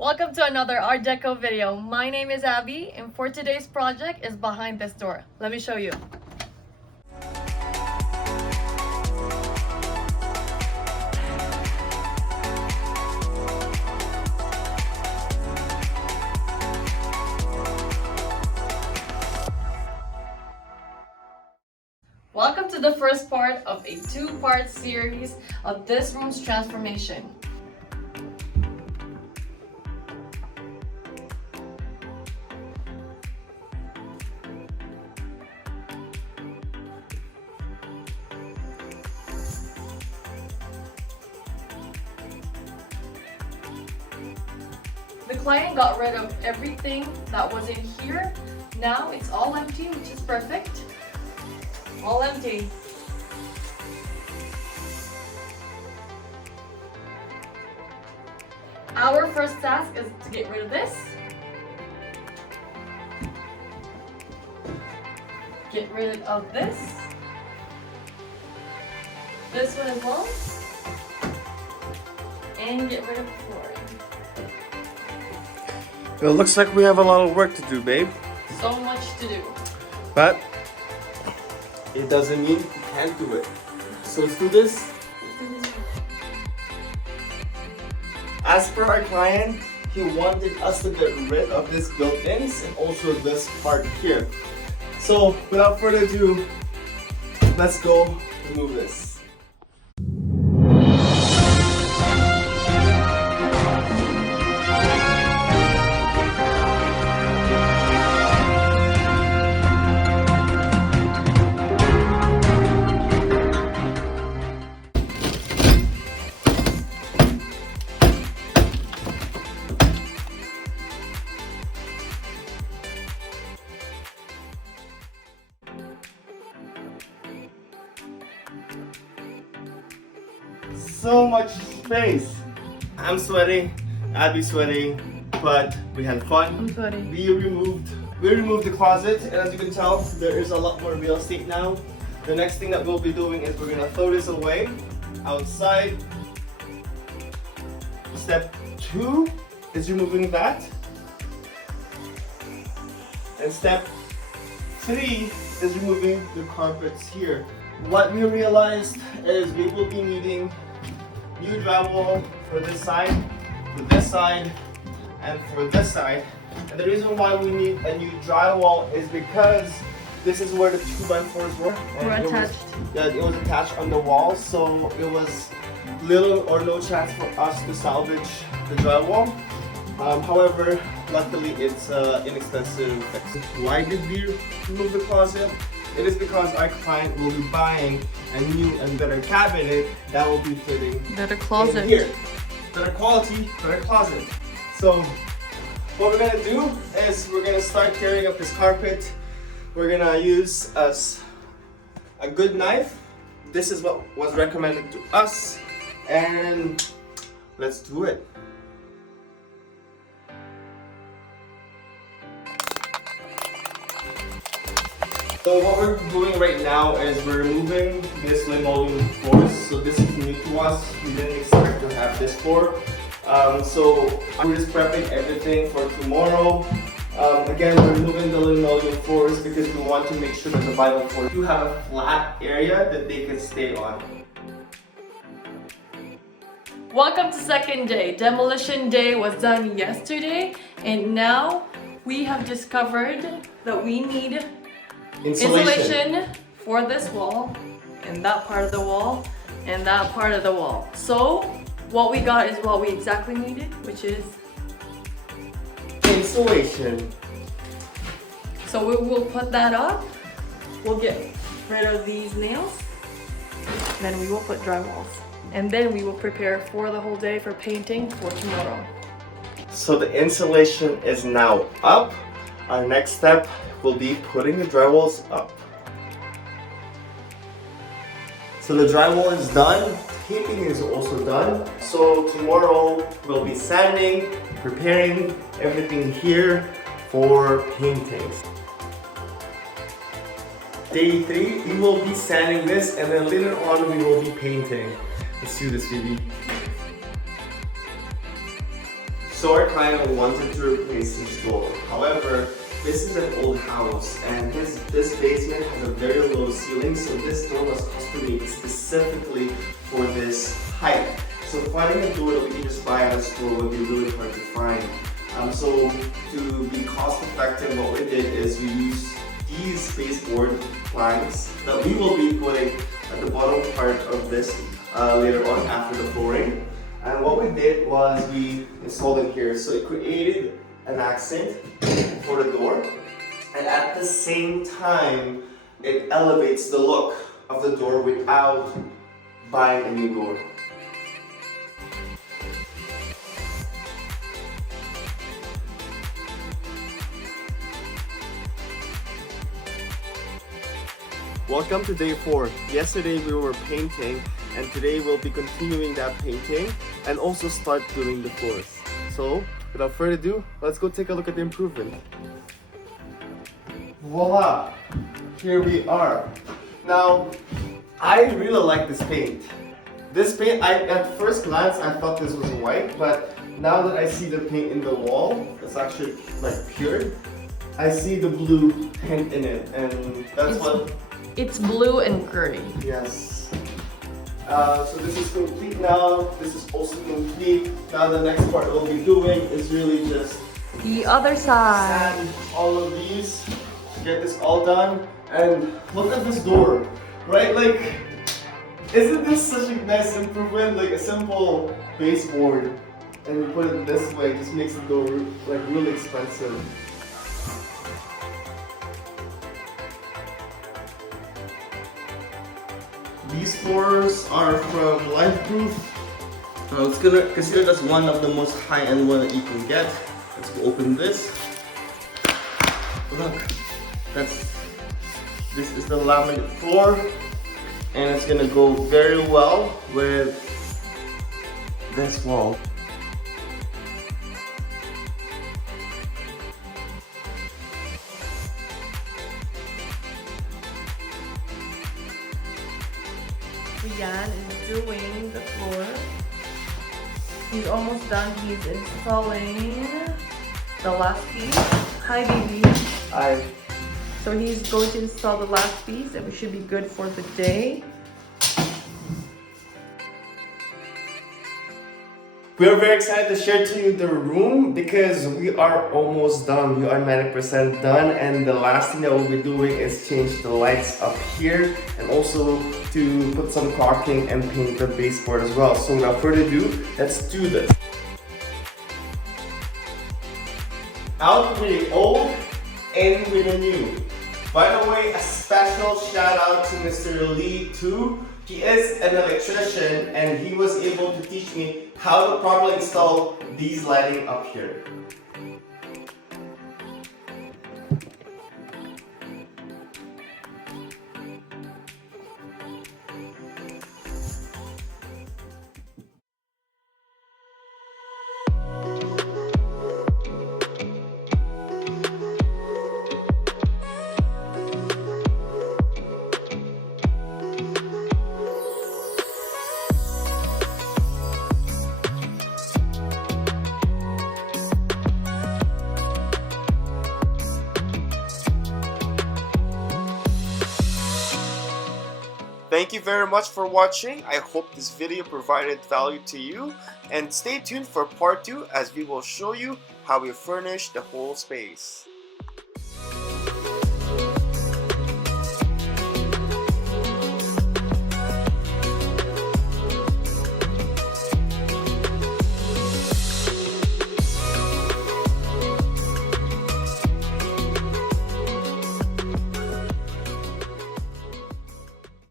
Welcome to another ARdeco video. My name is Abby, and for today's project is behind this door. Let me show you. Welcome to the first part of a two-part series of this room's transformation. The client got rid of everything that was in here. Now it's all empty, which is perfect. All empty. Our first task is to get rid of this. Get rid of this. This one as well. And get rid of the flooring. It looks like we have a lot of work to do, babe. So much to do. But it doesn't mean we can't do it. So let's do this. As per our client, he wanted us to get rid of this built-ins and also this part here. So without further ado, let's go remove this. So much space. I'm sweating, Abby's sweating, but we had fun. I'm sweating. We removed the closet, and as you can tell, there is a lot more real estate now. The next thing that we'll be doing is we're gonna throw this away outside. Step 2 is removing that. And step 3 is removing the carpets here. What we realized is we will be needing new drywall for this side, and for this side. And the reason why we need a new drywall is because this is where the 2x4s were. And attached. It was attached on the wall, so it was little or no chance for us to salvage the drywall. However, luckily it's inexpensive. Why did we remove the closet? It is because our client will be buying a new and better cabinet that will be fitting Better closet. in here. Better quality, better closet. So what we're gonna do is we're gonna start tearing up this carpet. We're gonna use a good knife. This is what was recommended to us, and let's do it. So what we're doing right now is we're removing this linoleum floors. So this is new to us. We didn't expect to have this floor. So we're just prepping everything for tomorrow. Again, we're removing the linoleum floors because we want to make sure that the vinyl floors do have a flat area that they can stay on. Welcome to second day. Demolition day was done yesterday, and now we have discovered that we need insulation for this wall, and that part of the wall, and that part of the wall. So what we got is what we exactly needed, which is insulation. So we will put that up. We'll get rid of these nails. Then we will put drywalls. And then we will prepare for the whole day for painting for tomorrow. So the insulation is now up. Our next step will be putting the drywalls up. So the drywall is done, taping is also done. So tomorrow we'll be sanding, preparing everything here for painting. Day 3, we will be sanding this, and then later on we will be painting. Let's do this, baby. So our client wanted to replace his door. However, this is an old house and this basement has a very low ceiling, so this door was custom made specifically for this height. So finding a door that we can just buy at a store would be really hard to find. So to be cost effective, what we did is we used these baseboard planks that we will be putting at the bottom part of this later on after the flooring. And what we did was we installed it here. So it created an accent for the door, and at the same time it elevates the look of the door without buying a new door. Welcome to day 4. Yesterday we were painting and today we'll be continuing that painting and also start doing the floors. So without further ado, let's go take a look at the improvement. Voila! Here we are. Now, I really like this paint. This paint, at first glance I thought this was white, but now that I see the paint in the wall, it's actually like pure. I see the blue tint in it, and that's what... It's blue and gray. Yes. So this is complete now. This is also complete. Now the next part we'll be doing is really just The other side. sand all of these to get this all done. And look at this door, right? Like, isn't this such a nice improvement? Like a simple baseboard, and you put it this way, just makes the door like really expensive. These floors are from Lifeproof. It's gonna considered as one of the most high-end one that you can get. Let's go open this. Look, this is the laminate floor, and it's gonna go very well with this wall. Rian is doing the floor. He's almost done. He's installing the last piece. Hi, baby. Hi. So he's going to install the last piece, and we should be good for the day. We are very excited to share to you the room because we are almost done. We are 90% done, and the last thing that we'll be doing is change the lights up here and also to put some caulking and paint the baseboard as well. So without further ado, let's do this. Out with the old, in with the new. By the way, a special shout out to Mr. Lee too. He is an electrician and he was able to teach me how to properly install these lighting up here. Thank you very much for watching. I hope this video provided value to you, and stay tuned for part 2 as we will show you how we furnish the whole space.